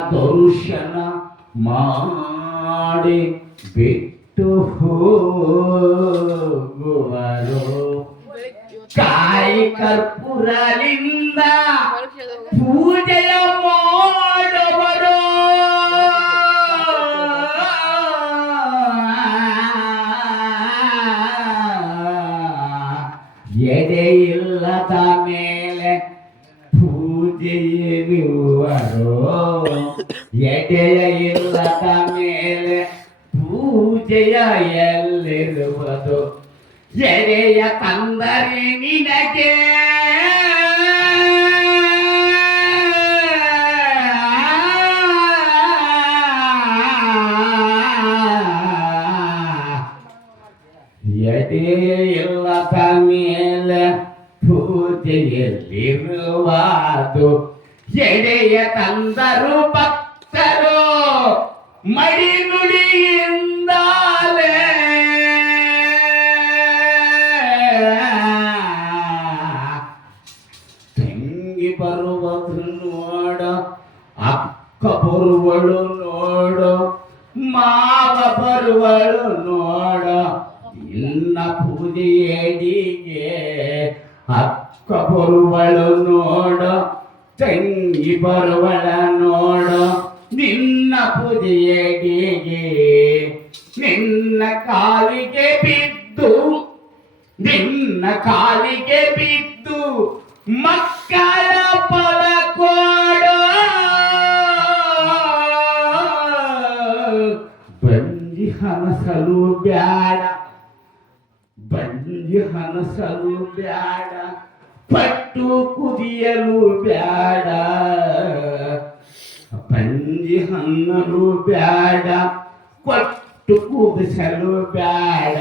ದರ್ಶನ ಮಾಡಿ ಬಿಟ್ಟು ಹೋಗುವರು? ಕಾಯಿ ಕರ್ಪುರಲಿಂದ ಪೂಜೆಯ ಮಾಡುವರು? ಎದೆ ಇಲ್ಲದ ಮೇಲೆ ಪೂಜೆಯುವರು ಎದೆಯ ಇಲ್ಲದ ಮೇಲೆ ಪೂಜೆಯ ಎಲ್ಲಿರುವುದು ಎದೆಯ ತಂದರೆ ನಿನಗೆ ಎದೆ ಇಲ್ಲದ ಮೇಲೆ ಪೂಜೆಯಲ್ಲಿರುವುದು ಎಡೆಯ ತಂದರು ಭಕ್ತರು ಮಡಿ ನುಡಿಯಿಂದಲೇ. ತಂಗಿ ಬರುವುದು ನೋಡ, ಅಕ್ಕ ಬರುವಳು ನೋಡು, ಮಾವ ಬರುವಳು ನೋಡ. ಇಲ್ಲ ಪೂಜೆಯಡಿಗೆ ಅಕ್ಕ ಬರುವಳು ನೋಡ. ತಂಗಿ ಬರುವಳ ನೋಡು, ನಿನ್ನ ಪುದಿಯಗೆ ನಿನ್ನ ಕಾಲಿಗೆ ಬಿದ್ದು, ನಿನ್ನ ಕಾಲಿಗೆ ಬಿದ್ದು ಮಕ್ಕಳ ಫಲ ಕೊಡು. ಬಂಜಿ ಹನಸಲು ಬ್ಯಾಡ, ಬಂಜಿ ಹನಸಲು ಬ್ಯಾಡ. ಪಟ್ಟು ಕುದಿಯಲು ಬ್ಯಾಡ ಬಂಜಿ ಹನ್ನಲು ಬ್ಯಾಡ ಕೊಟ್ಟು ಕುದಿಸಲು ಬ್ಯಾಡ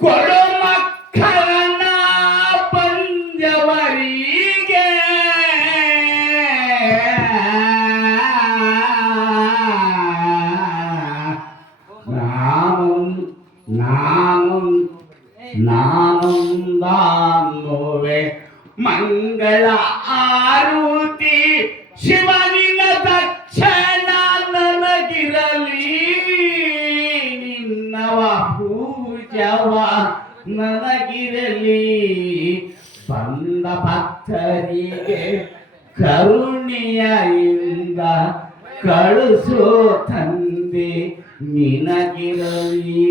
ಕೊಡು ಮಕ್ಕಳನ್ನ ಪಂಜವರಿಗೆ ನಾನು ನಾನು ನಾನೊಂದಾನುವೆ ಮಂಗಳ ಆರುತಿ ಶಿವನಿನ ದಕ್ಷಣ ನನಗಿರಲಿ. ನಿನ್ನವ ಪೂಜವ ನನಗಿರಲಿ. ಬಂದ ಭಕ್ತರಿಗೆ ಕರುಣಿಯಿಂದ ಕಳಿಸೋ ತಂದೆ ನಿನಗಿರಲಿ.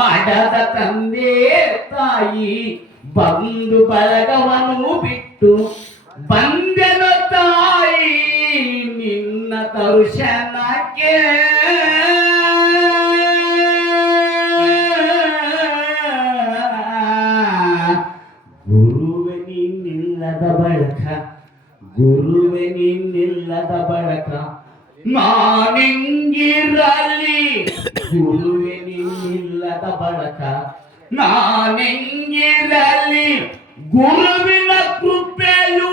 ಹಡದ ತಂದೆ ತಾಯಿ ಬಂದು ಬಳಗವನ್ನು ಬಿಟ್ಟು ಬಂದೆನ ತಾಯಿ, ನಿನ್ನ ತರುಶನಕ್ಕೆ ಗುರುವೆ ನಿನ್ನಿಲ್ಲದ ಬಳಕ, ಗುರುವೆ ನಿನ್ನಿಲ್ಲದ ಬಳಕ, ನಾನಿಂಗಿರಲಿ. ಗುರುವೆ ನಿನ್ನಿಲ್ಲದ ಬಳಕ ನಾನೆಂಗಿರಲಿ ಗುರುವಿನ ಕೃಪೆಯೂ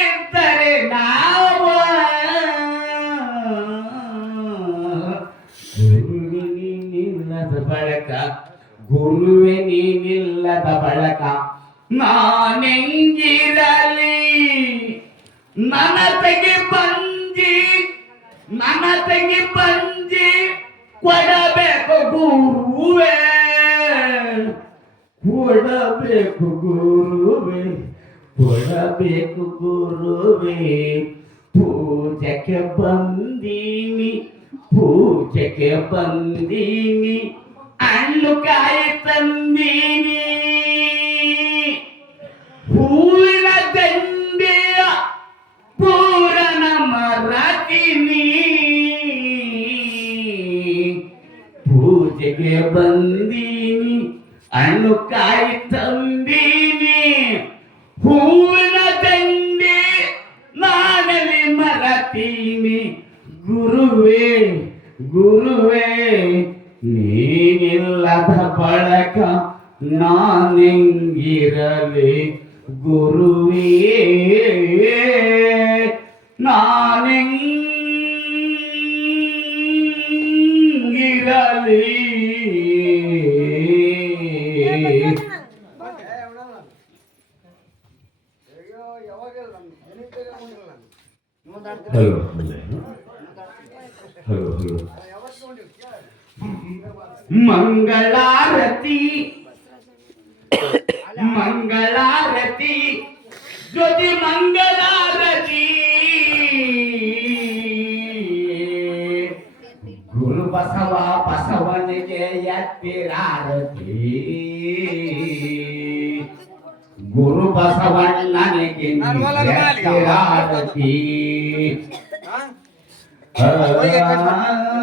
ಇದ್ದರೆ ನಾವ. ಗುರುವೆ ನೀನಿಲ್ಲದ ಬಳಕ, ಗುರುವೆ ನೀನಿಲ್ಲದ ಬಳಕ, ನಾನೆಂಗಿರಲಿ. ನನ್ನ ತೆಗೆ ಬಂದಿ, ನನ್ನ ತೆಗೆ ಬಂದಿ ಕೊಡಬೇಕು ಗುರುವೇ. ಕೊಡಬೇಕು ಗುರುವೇ ಕೊಡಬೇಕು ಗುರುವೇ ಪೂಜೆಗೆ ಬಂದೀನಿ ಪೂಜೆಗೆ ಬಂದೀನಿ ಹಣ್ಣು ಕಾಯಿ ತಂದೀನಿ ಹೂವಿನ ದಂಡೆಯ ಪೂರಣ ಮರತಿನಿ ಪೂಜೆಗೆ ಬಂದೀನಿ ಹಣ್ಣು ಕಾಯಿ ತಂದೀನಿ ಹೂವಿನ ತಂದೆ ನಾನಲ್ಲಿ ಮರತೀನಿ. ಗುರುವೇ ಗುರುವೇ ನೀನಿಲ್ಲದ ಬಳಕ ನಾನೆಂಗಿರಲಿ. ಗುರುವೇ ನಾನೆಂಗಿರಲಿ. हेलो। Hello hello. मंगलारती मंगलारती ज्योति मंगलारती। गुरु बसवा बसवन के यतिरारती गुरु बसवन नन के यतिरारती ಹರ